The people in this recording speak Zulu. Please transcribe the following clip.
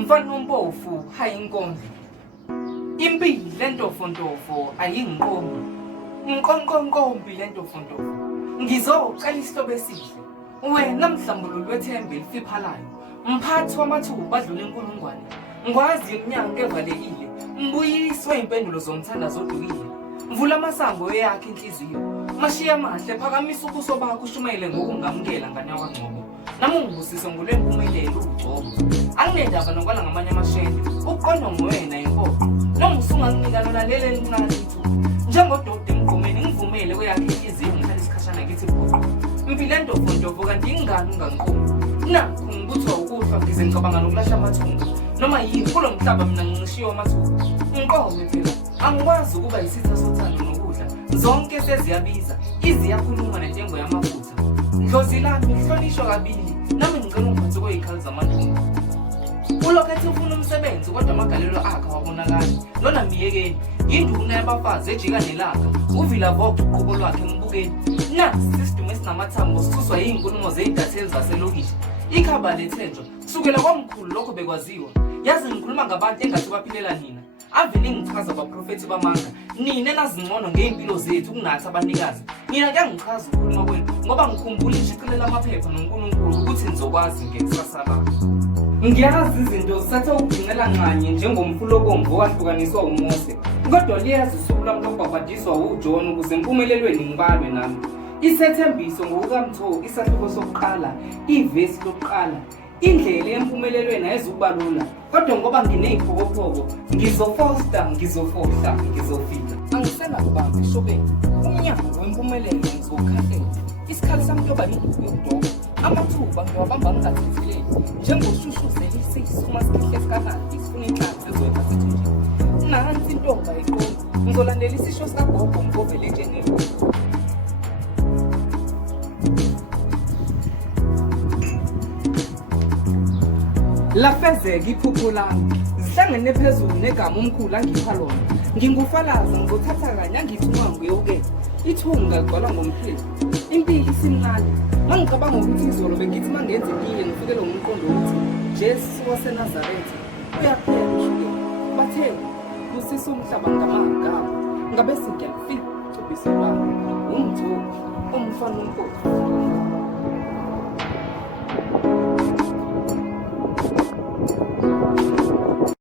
Mfana ompofu hayinkonzo. Impilo lentofontofo ayingiqomi. Nkonkonkombi lentofontofo. Ngizocela isihlobo esihle. Wena mhlambululo wethemba elifiphalayo. Mphathi wamathuba adlula inkulungwane. Ngwazi iminyaka evalekile. Mbuyiswe impendulo zomthanda zodukile. Mvula amasango yakhe inhliziyo. Mashiya amahle phakamisa ubuso bakho ushumayele ngokungamukela ngane yakwaNgcobo. Nami ungibusise ngolempumelelo ugcobo. Anginendaba nokwala ngamanye amashende. Uqondo ngwena impoqo. Nongisunga nginika lona lele lincane ithuba. Njengododa emgomeni ngivumele kweyakhe inhliziyo ngihlala isikhashana kithi phoqo. Impilo entofontofo kanti ingane ungangiqomi. Nakho ngibutho ukuhlwa ngize ngicabanga nokulahla amathunga. Noma yini kulo mhlaba mina ngishiyo amathuba. Inkomo phela angikwazi ukuba isitha sothando nokudla. Zonke seziyabiza, iziyakhuluma nentengo yamafutha. Dlozi lami lihlonishwa kabili, nami ngicela ungiphathe kwezikhali zamadumba. Ulokhethe ufuna umsebenzi kodwa amagalelo akhe awabonakali. Lona miyekeni, yinduna yabafazi ejika nelaka. Uvila voxa uqobo lwakhe ngibukeni. Nasi isidumo esinamathambo sisuswa yinkulumo zezidatheli zaselokishi. Ikhaba lethenjwa kusukela kwamkhulu lokho bekwaziwa. Yazi ngikhuluma ngabantu engathi baphilela nina. Avele ngichaza abaprofethi bamanga. Nina enazingcono ngeimpilo zethu kunathi abanikazi. Mina kuyangichaza ukukhuluma kwenu ngoba ngikhumbula ishicilela amaphepha noNkulunkulu ukuthi nizokwazi ngekusasa lami. Ngiyazi izinto zisathe ukugcinela nganye njengomfulo bomvu owahlukaniswa uMose. Kodwa liyazi usuku lami lokubhabhadiswa uJohn ukuze empumelelweni ngibalwe nami. Isethembiso ngokukaMtho isahluko sokuqala, ivesi lokuqala. Indlela empumelelweni ayizukubalula. Kodwa ngoba ngineyiphokophoko, ngizofosta, ngizofohla, ngizofika. Angisena kubamba ishobeni. Umnyango wempumelelo ngizokhalela. Isikhali sami kuyoba yingubo yokudoba. Amathuba ngiwabamba ngingathithileli. Njengoshushuzeli sisuma sihle sikanandi sifuna inhlanzi ezoyipha sethunjini. Nansi intomba eqolo. Ngizolandela isisho sikaGogo ngovele ejenelo. Lafezeka iphupho lami. Zihlangene phezulu negama omkhulu angipha lona. Ngingufalaza ngizothatha kanye angithuma ngiyokela. Ithunga ligcwala ngompheli. Impilo isimnandi. Mangicabanga ukuthi izolo bengithi mangenze itiye ngifikele ngomqondo ukuthi Jesu waseNazaretha uyaphela ushukela. Bathe kusisa umhlaba ngamagama. Ngabe singiyafika ubiselwa umtho umfana ompofu.